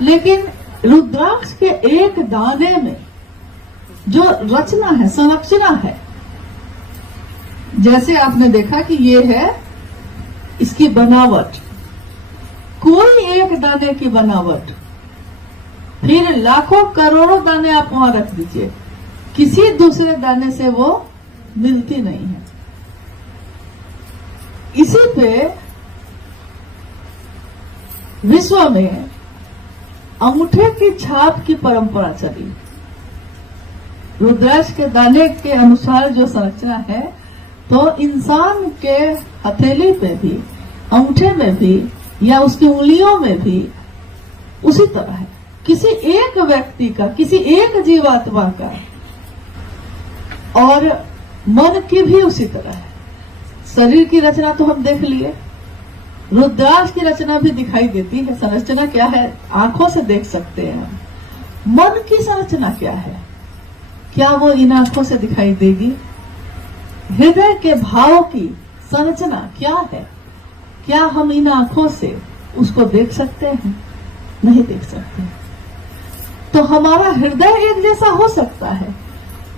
लेकिन रुद्राक्ष के एक दाने में जो रचना है, संरचना है, जैसे आपने देखा कि ये है इसकी बनावट, कोई एक दाने की बनावट, फिर लाखों करोड़ों दाने आप वहां रख दीजिए, किसी दूसरे दाने से वो मिलती नहीं है। इसी पे विश्व में अंगूठे की छाप की परंपरा चली। रुद्राक्ष के दाने के अनुसार जो संरचना है, तो इंसान के हथेली पे भी, अंगूठे में भी या उसकी उंगलियों में भी उसी तरह है। किसी एक व्यक्ति का, किसी एक जीवात्मा का, और मन की भी उसी तरह है। शरीर की रचना तो हम देख लिए, रुद्राक्ष की रचना भी दिखाई देती है। संरचना क्या है, आंखों से देख सकते हैं। मन की संरचना क्या है, क्या वो इन आंखों से दिखाई देगी? हृदय के भाव की संरचना क्या है, क्या हम इन आंखों से उसको देख सकते हैं? नहीं देख सकते। तो हमारा हृदय एक जैसा हो सकता है।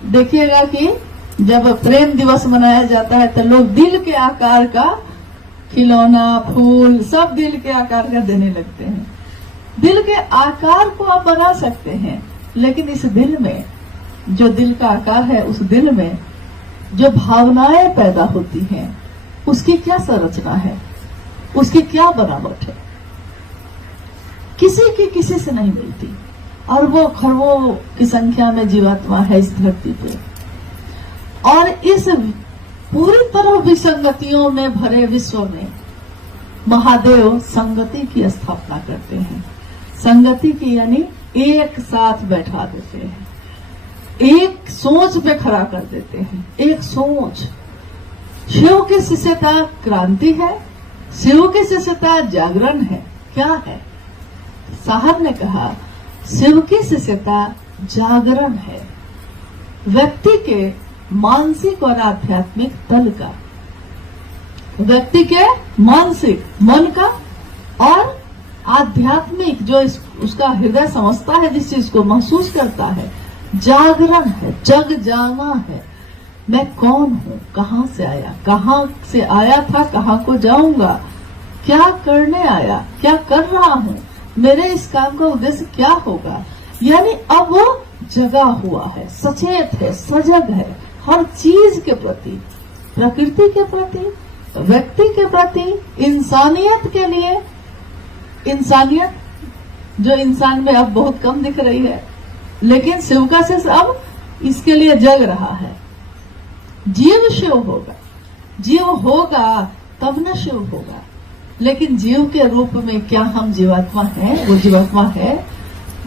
देखिएगा कि जब प्रेम दिवस मनाया जाता है तो लोग दिल के आकार का खिलौना, फूल सब दिल के आकार का देने लगते हैं। दिल के आकार को आप बना सकते हैं, लेकिन इस दिल में, जो दिल का आकार है, उस दिल में जो भावनाएं पैदा होती हैं, उसकी क्या संरचना है, उसकी क्या बनावट है, किसी की किसी से नहीं मिलती। और वो खरबों की संख्या में जीवात्मा है इस धरती पे, और इस पूरी तरह विसंगतियों में भरे विश्व में महादेव संगति की स्थापना करते हैं। संगति की यानी एक साथ बैठा देते हैं, एक सोच पे खड़ा कर देते हैं। एक सोच, शिव की शिष्यता क्रांति है, शिव की शिष्यता जागरण है। क्या है? साहब ने कहा शिव की शिष्यता जागरण है, व्यक्ति के मानसिक और आध्यात्मिक तल का, व्यक्ति के मानसिक मन का और आध्यात्मिक जो उसका हृदय समझता है, जिस चीज को महसूस करता है, जागरण है, जग जाना है। मैं कौन हूं, कहां से आया, कहां से आया था, कहां को जाऊंगा, क्या करने आया, क्या कर रहा हूं, मेरे इस काम का उद्देश्य क्या होगा। यानी अब वो जगा हुआ है, सचेत है, सजग है, हर चीज के प्रति, प्रकृति के प्रति, व्यक्ति के प्रति, इंसानियत के लिए। इंसानियत जो इंसान में अब बहुत कम दिख रही है, लेकिन शिव का शिष्य अब इसके लिए जग रहा है। जीव शिव होगा, जीव होगा तब न शिव होगा। लेकिन जीव के रूप में क्या हम जीवात्मा हैं? वो जीवात्मा है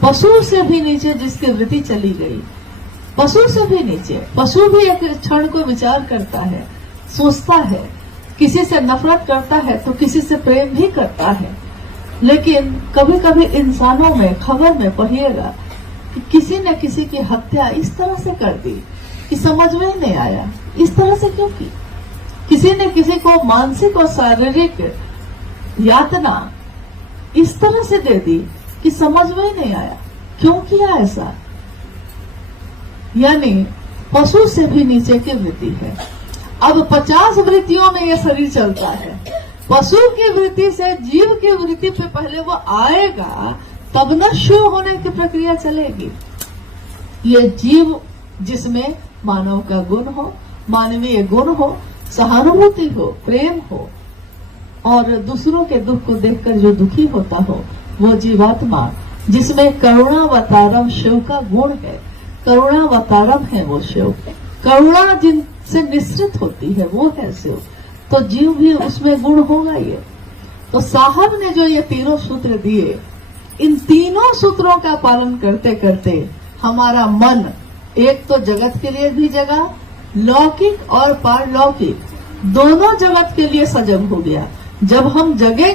पशु से भी नीचे, जिसकी वृत्ति चली गई, पशु से भी नीचे। पशु भी एक क्षण को विचार करता है, सोचता है, किसी से नफरत करता है तो किसी से प्रेम भी करता है। लेकिन कभी कभी इंसानों में, खबर में पढ़िएगा कि किसी न किसी की हत्या इस तरह से कर दी कि समझ में ही नहीं आया, इस तरह से क्यों की? किसी ने किसी को मानसिक और शारीरिक यातना इस तरह से दे दी कि समझ में ही नहीं आया, क्यों किया ऐसा? यानी पशु से भी नीचे की वृत्ति है। अब 50 वृत्तियों में यह शरीर चलता है। पशु की वृत्ति से जीव की वृत्ति पे पहले वो आएगा, तब न शिव होने की प्रक्रिया चलेगी। ये जीव जिसमें मानव का गुण हो, मानवीय गुण हो, सहानुभूति हो, प्रेम हो, और दूसरों के दुख को देखकर जो दुखी होता हो, वो जीवात्मा जिसमें करुणावतारम शिव का गुण है, करुणावतारम है वो शिव, करुणा जिनसे निश्चित होती है वो है शिव। तो जीव भी उसमें गुण होगा ये। तो साहब ने जो ये तीनों सूत्र दिए, इन तीनों सूत्रों का पालन करते करते हमारा मन एक तो जगत के लिए भी जगा, लौकिक और पारलौकिक दोनों जगत के लिए सजग हो गया। जब हम जगेंगे